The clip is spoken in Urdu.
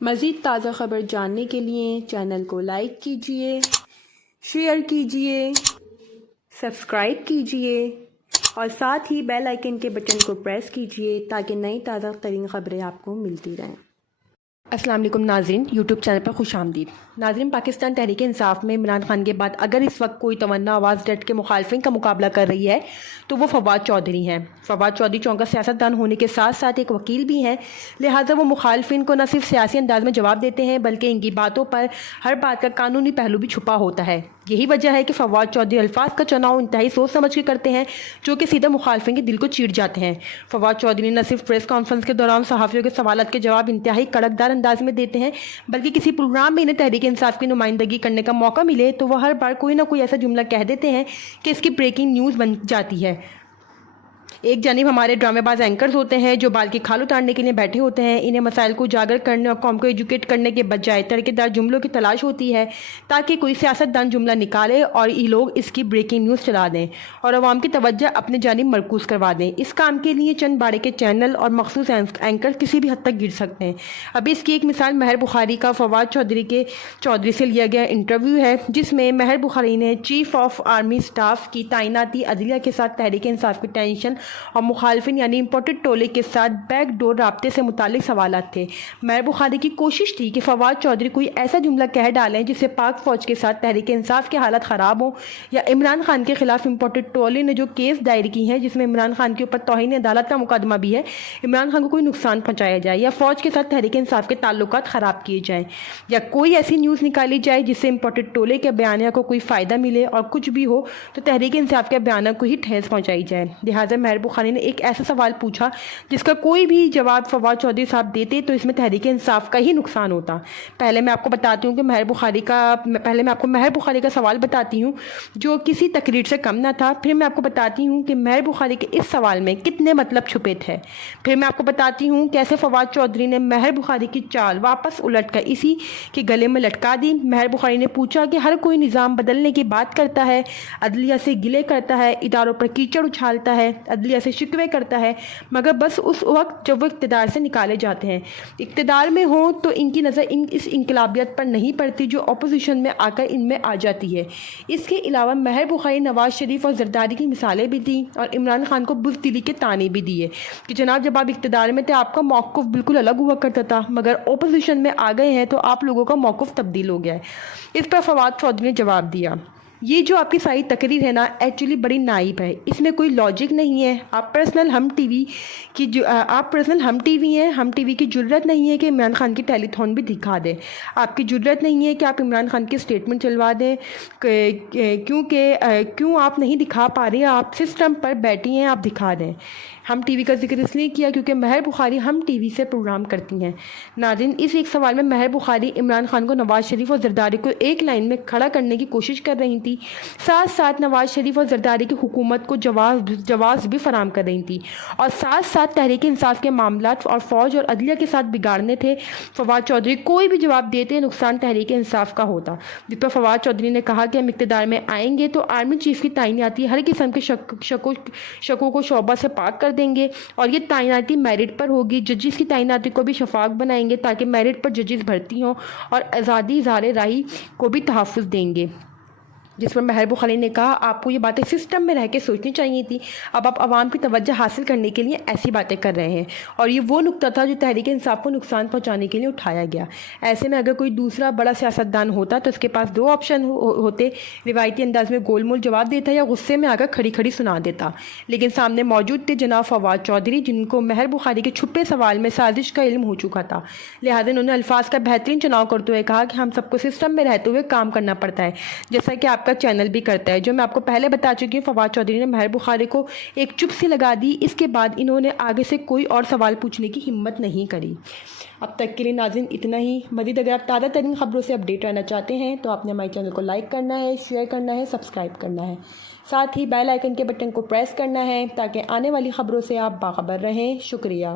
مزید تازہ خبر جاننے کے لیے چینل کو لائک کیجیے، شیئر کیجیے، سبسکرائب کیجیے اور ساتھ ہی بیل آئیکن کے بٹن کو پریس کیجیے تاکہ نئی تازہ ترین خبریں آپ کو ملتی رہیں۔ السلام علیکم ناظرین، یوٹیوب چینل پر خوش آمدید۔ ناظرین، پاکستان تحریک انصاف میں عمران خان کے بعد اگر اس وقت کوئی تمنا آواز ڈٹ کے مخالفین کا مقابلہ کر رہی ہے تو وہ فواد چودھری ہیں۔ فواد چودھری چونکہ سیاست دان ہونے کے ساتھ ساتھ ایک وکیل بھی ہیں، لہٰذا وہ مخالفین کو نہ صرف سیاسی انداز میں جواب دیتے ہیں بلکہ ان کی باتوں پر ہر بات کا قانونی پہلو بھی چھپا ہوتا ہے۔ یہی وجہ ہے کہ فواد چودھری الفاظ کا چناؤ انتہائی سوچ سمجھ کے کرتے ہیں جو کہ سیدھا مخالفین کے دل کو چیڑ جاتے ہیں۔ فواد چودھری نہ صرف پریس کانفرنس کے دوران صحافیوں کے سوالات کے جواب انتہائی کڑکدار انداز میں دیتے ہیں بلکہ کسی پروگرام میں انہیں تحریک انصاف کی نمائندگی کرنے کا موقع ملے تو وہ ہر بار کوئی نہ کوئی ایسا جملہ کہہ دیتے ہیں کہ اس کی بریکنگ نیوز بن جاتی ہے۔ ایک جانب ہمارے ڈرامے باز اینکرز ہوتے ہیں جو بال کی کھال اتارنے کے لیے بیٹھے ہوتے ہیں، انہیں مسائل کو اجاگر کرنے اور قوم کو ایجوکیٹ کرنے کے بجائے تڑکےدار جملوں کی تلاش ہوتی ہے تاکہ کوئی سیاست دان جملہ نکالے اور یہ لوگ اس کی بریکنگ نیوز چلا دیں اور عوام کی توجہ اپنے جانب مرکوز کروا دیں۔ اس کام کے لیے چند باڑے کے چینل اور مخصوص اینکر کسی بھی حد تک گر سکتے ہیں۔ ابھی اس کی ایک مثال مہر بخاری کا فواد چودھری سے لیا گیا انٹرویو ہے جس میں مہر بخاری نے چیف آف آرمی اسٹاف کی تعیناتی، عدلیہ کے ساتھ تحریک انصاف کی ٹینشن اور مخالفین یعنی امپورٹڈ ٹولے کے ساتھ بیک ڈور رابطے سے متعلق سوالات تھے۔ مہر بخاری کی کوشش تھی کہ فواد چودھری کوئی ایسا جملہ کہہ ڈالیں جس سے پاک فوج کے ساتھ تحریک انصاف کی حالت خراب ہو یا عمران خان کے خلاف امپورٹڈ ٹولے نے جو کیس دائر کی ہیں جس میں عمران خان کے اوپر توہین عدالت کا مقدمہ بھی ہے، عمران خان کو کوئی نقصان پہنچایا جائے یا فوج کے ساتھ تحریک انصاف کے تعلقات خراب کیے جائیں یا کوئی ایسی نیوز نکالی جائے جس سے امپورٹڈ ٹولے کے بیانیہ کو کوئی فائدہ ملے اور کچھ بھی ہو تو تحریک انصاف کے بیانیہ کو ہی ٹھیس پہنچائی جائے۔ لہٰذا مہر بخاری نے ایک ایسا سوال پوچھا جس کا کوئی بھی جواب فواد چودھری صاحب دیتے تو اس میں تحریک انصاف کا ہی نقصان ہوتا۔ پہلے میں آپ کو بتاتی ہوں کہ مہر بخاری کا سوال بتاتی ہوں جو کسی تقریر سے کم نہ تھا، پھر میں آپ کو بتاتی ہوں کہ مہر بخاری کے اس سوال میں کتنے مطلب چھپے تھے، پھر میں آپ کو بتاتی ہوں کیسے فواد چودھری نے مہر بخاری کی چال واپس الٹ کر اسی کے گلے میں لٹکا دی۔ مہر بخاری نے پوچھا کہ ہر کوئی نظام بدلنے کی بات کرتا ہے، عدلیہ سے گلے کرتا ہے، اداروں پر کیچڑ اچھالتا ہے، عدلیہ سے شکوے کرتا ہے، مگر بس اس وقت جب وہ اقتدار سے نکالے جاتے ہیں، اقتدار میں ہوں تو ان کی نظر اس انقلابیت پر نہیں پڑتی جو اپوزیشن میں آ کر ان میں آ جاتی ہے۔ اس کے علاوہ مہر بخاری نواز شریف اور زرداری کی مثالیں بھی دیں اور عمران خان کو بزدلی کے طعنے بھی دیے کہ جناب جب آپ اقتدار میں تھے آپ کا موقف بالکل الگ ہوا کرتا تھا، مگر اپوزیشن میں آ گئے ہیں تو آپ لوگوں کا موقف تبدیل ہو گیا ہے۔ اس پر فواد چودھری نے جواب دیا، یہ جو آپ کی ساری تقریر ہے نا ایکچولی بڑی نائب ہے، اس میں کوئی لاجک نہیں ہے۔ آپ پرسنل ہم ٹی وی ہیں، ہم ٹی وی کی جرت نہیں ہے کہ عمران خان کی ٹیلی تھون بھی دکھا دیں، آپ کی جرت نہیں ہے کہ آپ عمران خان کی اسٹیٹمنٹ چلوا دیں، کیوں آپ نہیں دکھا پا رہے، آپ سسٹم پر بیٹھی ہیں، آپ دکھا دیں۔ ہم ٹی وی کا ذکر اس لیے کیا کیونکہ مہر بخاری ہم ٹی وی سے پروگرام کرتی ہیں۔ ناظرین، اس ایک سوال میں مہر بخاری عمران خان کو نواز شریف اور زرداری کو ایک لائن میں کھڑا کرنے کی کوشش کر رہی تھی، ساتھ ساتھ نواز شریف اور زرداری کی حکومت کو جواز بھی فراہم کر رہی تھی اور ساتھ ساتھ تحریک انصاف کے معاملات اور فوج اور عدلیہ کے ساتھ بگاڑنے تھے۔ فواد چودھری کوئی بھی جواب دیتے نقصان تحریک انصاف کا ہوتا، جس پر فواد چودھری نے کہا کہ ہم اقتدار میں آئیں گے تو آرمی چیف کی تعیناتی ہر قسم کے شکوں کو شعبہ سے پاک کر دیں گے اور یہ تعیناتی میرٹ پر ہوگی۔ ججز کی تعیناتی کو بھی شفاف بنائیں گے تاکہ میرٹ پر ججز بھرتی ہوں اور آزادی اظہار رائے کو بھی تحفظ دیں گے۔ جس پر مہر بخاری نے کہا آپ کو یہ باتیں سسٹم میں رہ کے سوچنی چاہیے تھی، اب آپ عوام کی توجہ حاصل کرنے کے لیے ایسی باتیں کر رہے ہیں، اور یہ وہ نقطہ تھا جو تحریک انصاف کو نقصان پہنچانے کے لیے اٹھایا گیا۔ ایسے میں اگر کوئی دوسرا بڑا سیاستدان ہوتا تو اس کے پاس دو آپشن ہوتے، روایتی انداز میں گول مول جواب دیتا یا غصے میں آ کر کھڑی کھڑی سنا دیتا، لیکن سامنے موجود تھے جناب فواد چودھری جن کو مہر بخاری کے چھپے سوال میں سازش کا علم ہو چکا تھا، لہٰذا انہوں نے الفاظ کا بہترین چناؤ کرتے ہوئے کہا کہ ہم سب کو سسٹم میں رہتے ہوئے کام کرنا پڑتا ہے، جیسا کہ آپ کا چینل بھی کرتا ہے۔ جو میں آپ کو پہلے بتا چکی ہوں، فواد چودھری نے مہر بخاری کو ایک چپ سی لگا دی، اس کے بعد انہوں نے آگے سے کوئی اور سوال پوچھنے کی ہمت نہیں کری۔ اب تک کے لیے ناظرین اتنا ہی۔ مزید اگر آپ تازہ ترین خبروں سے اپڈیٹ رہنا چاہتے ہیں تو آپ نے ہمارے چینل کو لائک کرنا ہے، شیئر کرنا ہے، سبسکرائب کرنا ہے، ساتھ ہی بیل آئیکن کے بٹن کو پریس کرنا ہے تاکہ آنے والی خبروں سے آپ باخبر رہیں۔ شکریہ۔